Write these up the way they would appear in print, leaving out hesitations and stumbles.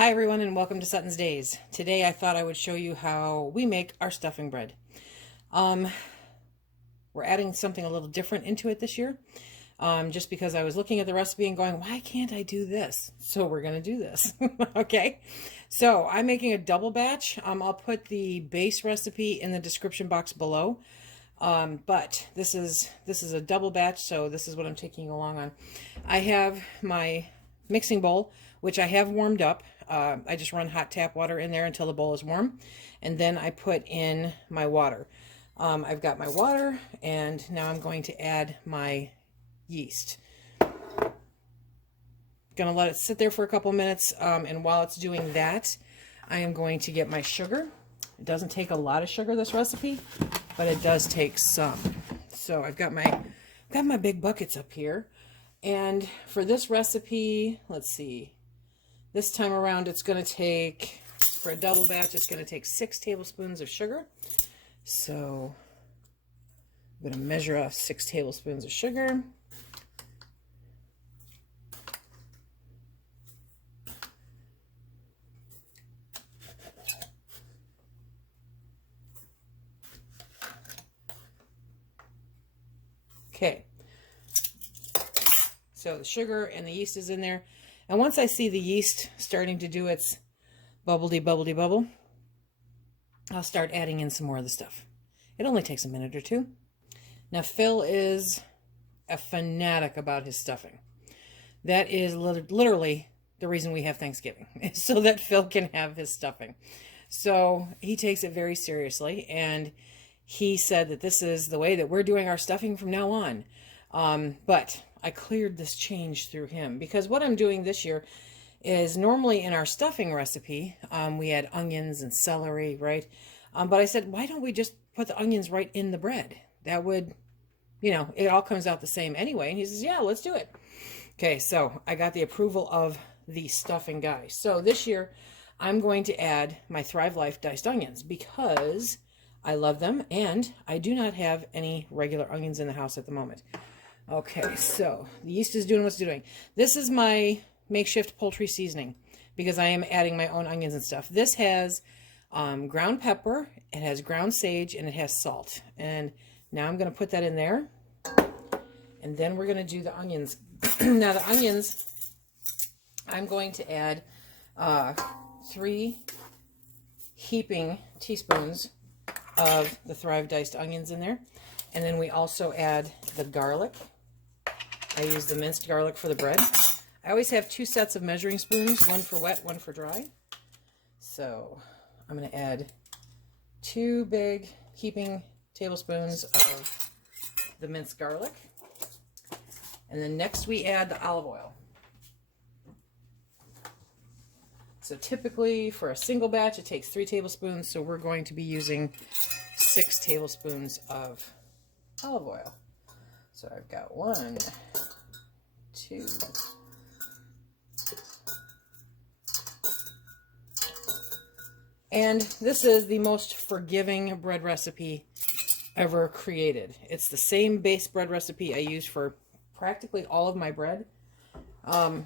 Hi everyone and welcome to SuttonsDaze. Today I thought I would show you how we make our stuffing bread. We're adding something a little different into it this year. Just because I was looking at the recipe and going, why can't I do this? So we're going to do this. Okay. So I'm making a double batch. I'll put the base recipe in the description box below. But this is a double batch, so this is what I'm taking along on. I have my mixing bowl, which I have warmed up. I just run hot tap water in there until the bowl is warm, and then I put in my water. I've got my water, and now I'm going to add my yeast. Gonna let it sit there for a couple minutes, and while it's doing that, I am going to get my sugar. It doesn't take a lot of sugar, this recipe, but it does take some. So I've got my big buckets up here, and for this recipe, let's see. This time around, it's going to take, for a double batch, it's going to take 6 tablespoons of sugar. So I'm going to measure off 6 tablespoons of sugar. Okay. So the sugar and the yeast is in there. And once I see the yeast starting to do its bubble, I'll start adding in some more of the stuff. It only takes a minute or two. Now Phil is a fanatic about his stuffing. That is literally the reason we have Thanksgiving, is so that Phil can have his stuffing. So he takes it very seriously, and he said that this is the way that we're doing our stuffing from now on. But I cleared this change through him, because what I'm doing this year is normally in our stuffing recipe, we add onions and celery, right? But I said, why don't we just put the onions right in the bread? That would, it all comes out the same anyway. And he says, yeah, let's do it. Okay, so I got the approval of the stuffing guy. So this year, I'm going to add my Thrive Life diced onions because I love them, and I do not have any regular onions in the house at the moment. Okay, so the yeast is doing what's doing. This is my makeshift poultry seasoning because I am adding my own onions and stuff. This has ground pepper, it has ground sage, and it has salt. And now I'm going to put that in there. And then we're going to do the onions. Now the onions, I'm going to add 3 heaping teaspoons of the Thrive diced onions in there. And then we also add the garlic. I use the minced garlic for the bread. I always have 2 sets of measuring spoons, one for wet, one for dry. So I'm going to add 2 big heaping tablespoons of the minced garlic. And then next we add the olive oil. So typically for a single batch it takes 3 tablespoons, so we're going to be using 6 tablespoons of olive oil. So I've got 1, 2, and this is the most forgiving bread recipe ever created. It's the same base bread recipe I use for practically all of my bread. And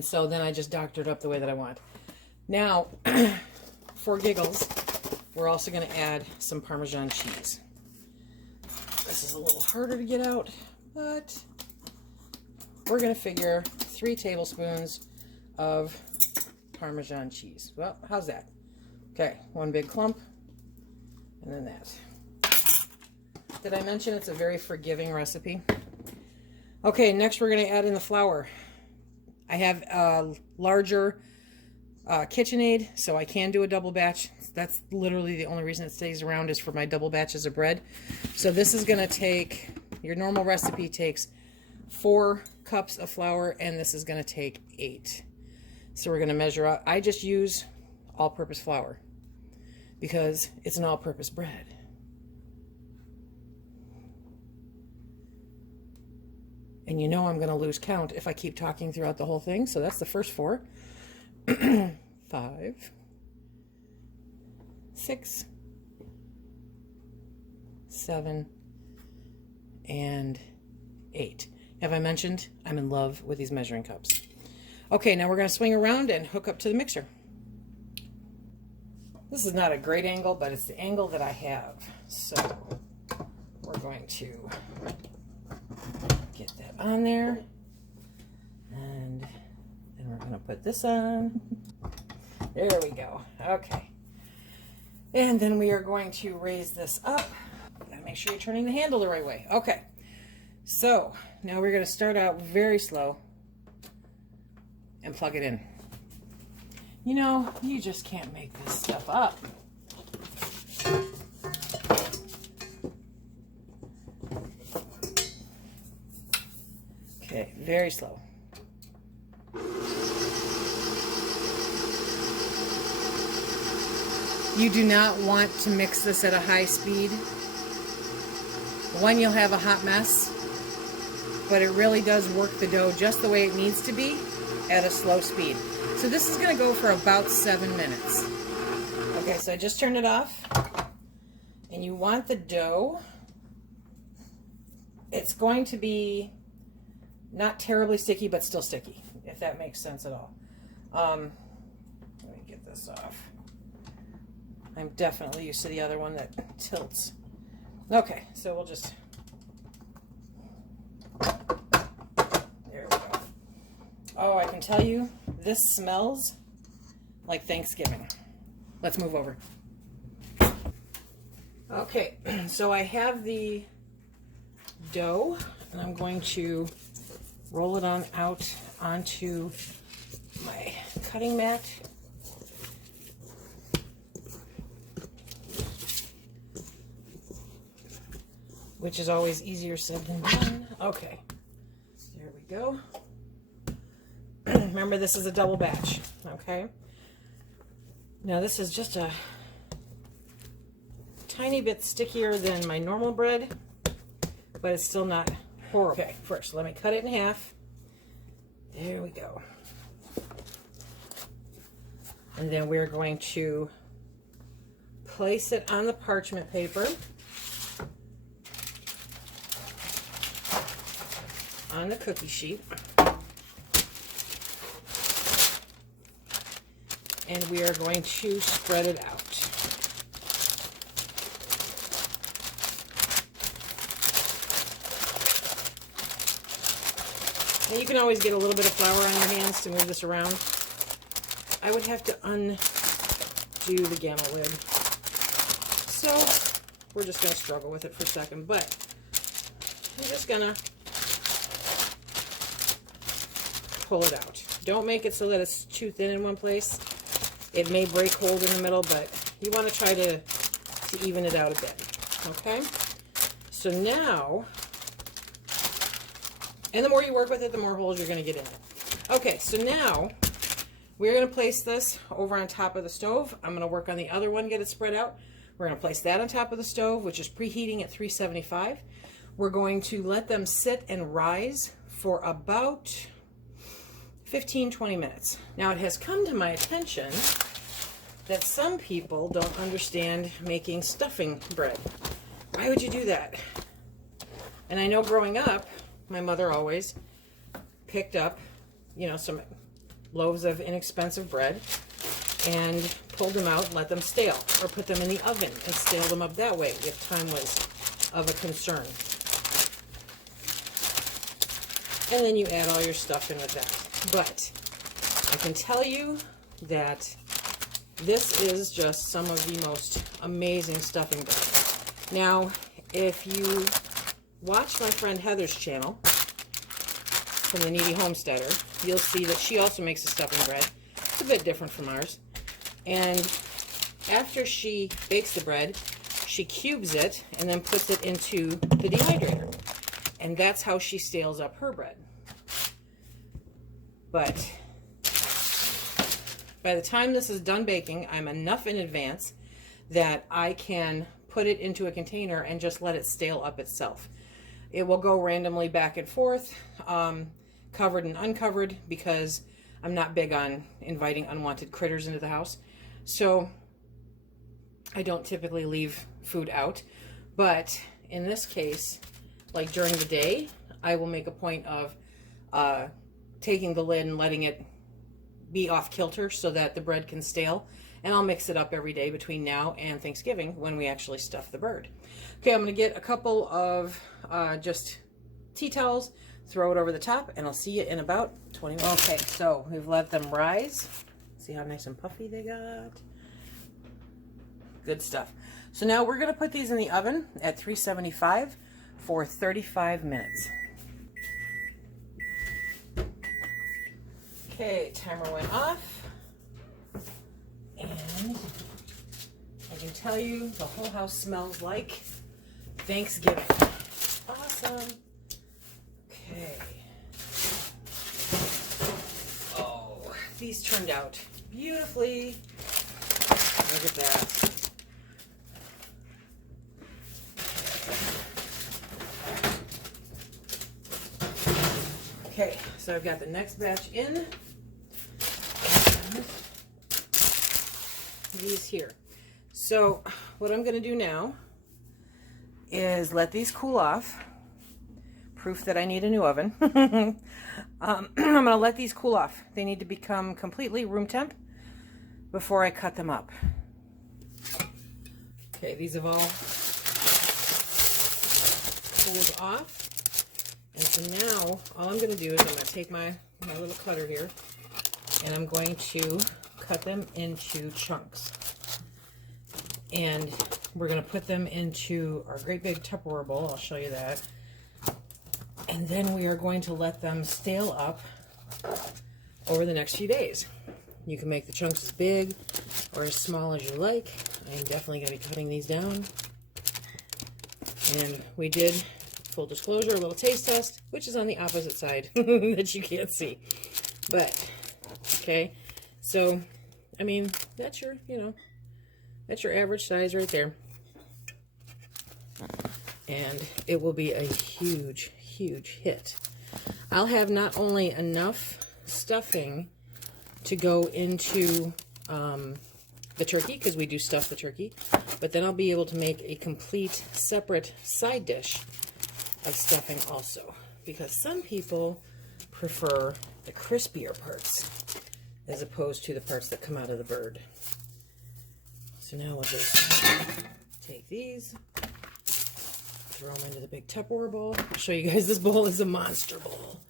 so then I just doctored up the way that I want. Now, for giggles, we're also going to add some Parmesan cheese. This is a little harder to get out, but we're going to figure 3 tablespoons of Parmesan cheese. Well, how's that? Okay, 1 big clump, and then that. Did I mention it's a very forgiving recipe? Okay, next we're going to add in the flour. I have a larger KitchenAid, so I can do a double batch. That's literally the only reason it stays around, is for my double batches of bread. So this is going to take, your normal recipe takes 4 cups of flour, and this is going to take 8. So we're going to measure out. I just use all-purpose flour because it's an all-purpose bread. And you know I'm going to lose count if I keep talking throughout the whole thing. So that's the first 4. 5, 6, 7, and 8. Have I mentioned I'm in love with these measuring cups? Okay, now we're going to swing around and hook up to the mixer. This is not a great angle, but it's the angle that I have. So we're going to get that on there. And then we're going to put this on. There we go. Okay. And then we are going to raise this up. And make sure you're turning the handle the right way. Okay. So now we're going to start out very slow and plug it in. You know, you just can't make this stuff up. Okay, very slow. You do not want to mix this at a high speed. One, you'll have a hot mess, but it really does work the dough just the way it needs to be at a slow speed. So this is going to go for about 7 minutes. Okay, so I just turned it off. And you want the dough, it's going to be not terribly sticky, but still sticky, if that makes sense at all. Let me get this off. I'm definitely used to the other one that tilts. Okay, so we'll just... There we go. Oh, I can tell you, this smells like Thanksgiving. Let's move over. Okay, so I have the dough, and I'm going to roll it on out onto my cutting mat. Which is always easier said than done. Okay, there we go. Remember, this is a double batch, okay? Now this is just a tiny bit stickier than my normal bread, but it's still not horrible. Okay, first let me cut it in half. There we go. And then we're going to place it on the parchment paper. On the cookie sheet. And we are going to spread it out. Now you can always get a little bit of flour on your hands to move this around. I would have to undo the gamma lid. So we're just going to struggle with it for a second, but I'm just going to pull it out. Don't make it so that it's too thin in one place. It may break hold in the middle, but you want to try to even it out a bit. Okay? So now, and the more you work with it, the more holes you're going to get in it. Okay, so now we're going to place this over on top of the stove. I'm going to work on the other one, get it spread out. We're going to place that on top of the stove, which is preheating at 375. We're going to let them sit and rise for about 15-20 minutes. Now it has come to my attention that some people don't understand making stuffing bread. Why would you do that? And I know growing up, my mother always picked up, you know, some loaves of inexpensive bread and pulled them out and let them stale, or put them in the oven and stale them up that way if time was of a concern. And then you add all your stuff in with that. But I can tell you that this is just some of the most amazing stuffing bread. Now, if you watch my friend Heather's channel from the Needy Homesteader, you'll see that she also makes a stuffing bread. It's a bit different from ours. And after she bakes the bread, she cubes it and then puts it into the dehydrator. And that's how she stales up her bread. But by the time this is done baking, I'm enough in advance that I can put it into a container and just let it stale up itself. It will go randomly back and forth, covered and uncovered, because I'm not big on inviting unwanted critters into the house. So I don't typically leave food out. But in this case, like during the day, I will make a point of taking the lid and letting it be off kilter so that the bread can stale. And I'll mix it up every day between now and Thanksgiving when we actually stuff the bird. Okay, I'm going to get a couple of just tea towels, throw it over the top, and I'll see you in about 20 minutes. Okay, so we've let them rise. See how nice and puffy they got? Good stuff. So now we're going to put these in the oven at 375 for 35 minutes. Okay, timer went off. And I can tell you the whole house smells like Thanksgiving. Awesome. Okay. Oh, these turned out beautifully. Look at that. Okay, so I've got the next batch in. These here. So what I'm going to do now is let these cool off. Proof that I need a new oven. I'm going to let these cool off. They need to become completely room temp before I cut them up. Okay, these have all cooled off. And so now all I'm going to do is I'm going to take my little cutter here and I'm going to cut them into chunks. And we're going to put them into our great big Tupperware bowl. I'll show you that. And then we are going to let them stale up over the next few days. You can make the chunks as big or as small as you like. I am definitely going to be cutting these down. And we did, full disclosure, a little taste test, which is on the opposite side that you can't see. But, okay. So, I mean, that's your, that's your average size right there. And it will be a huge, huge hit. I'll have not only enough stuffing to go into the turkey, because we do stuff the turkey, but then I'll be able to make a complete separate side dish of stuffing also, because some people prefer the crispier parts as opposed to the parts that come out of the bird. So now we'll just take these, throw them into the big Tupperware bowl. I'll show you guys, this bowl is a monster bowl.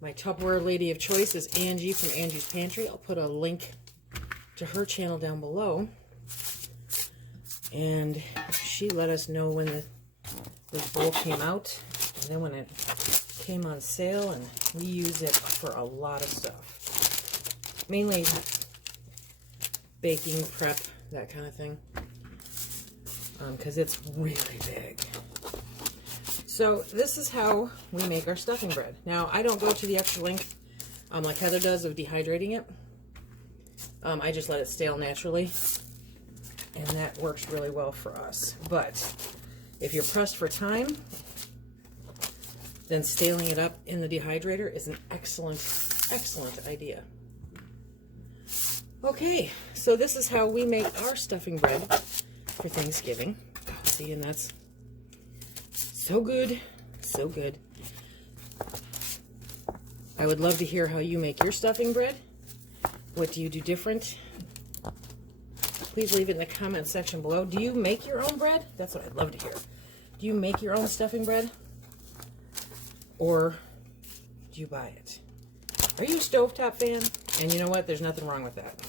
My Tupperware lady of choice is Angie from Angie's Pantry. I'll put a link to her channel down below. And she let us know when this bowl came out, and then when it came on sale, and we use it for a lot of stuff. Mainly baking, prep, that kind of thing. Because it's really big. So this is how we make our stuffing bread. Now, I don't go to the extra length like Heather does of dehydrating it. I just let it stale naturally, and that works really well for us. But if you're pressed for time, then staling it up in the dehydrator is an excellent, excellent idea. Okay, so this is how we make our stuffing bread for Thanksgiving. See, and that's so good, so good. I would love to hear how you make your stuffing bread. What do you do different? Please leave it in the comment section below. Do you make your own bread? That's what I'd love to hear. Do you make your own stuffing bread? Or do you buy it? Are you a stovetop fan? And you know what? There's nothing wrong with that.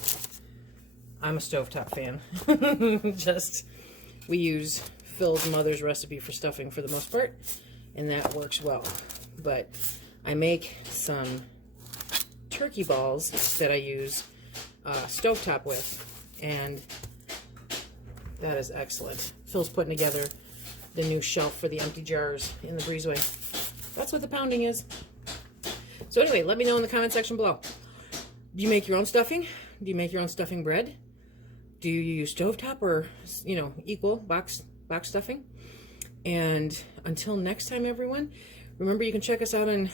I'm a stovetop fan. We use Phil's mother's recipe for stuffing for the most part, and that works well. But I make some turkey balls that I use stovetop with, and that is excellent. Phil's putting together the new shelf for the empty jars in the breezeway. That's what the pounding is. So anyway, let me know in the comment section below. Do you make your own stuffing? Do you make your own stuffing bread? Do you use stovetop or, equal box stuffing? And until next time, everyone, remember you can check us out on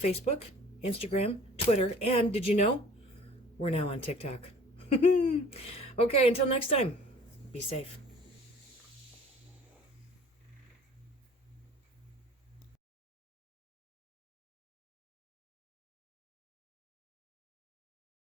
Facebook, Instagram, Twitter, and did you know we're now on TikTok? Okay, until next time, be safe.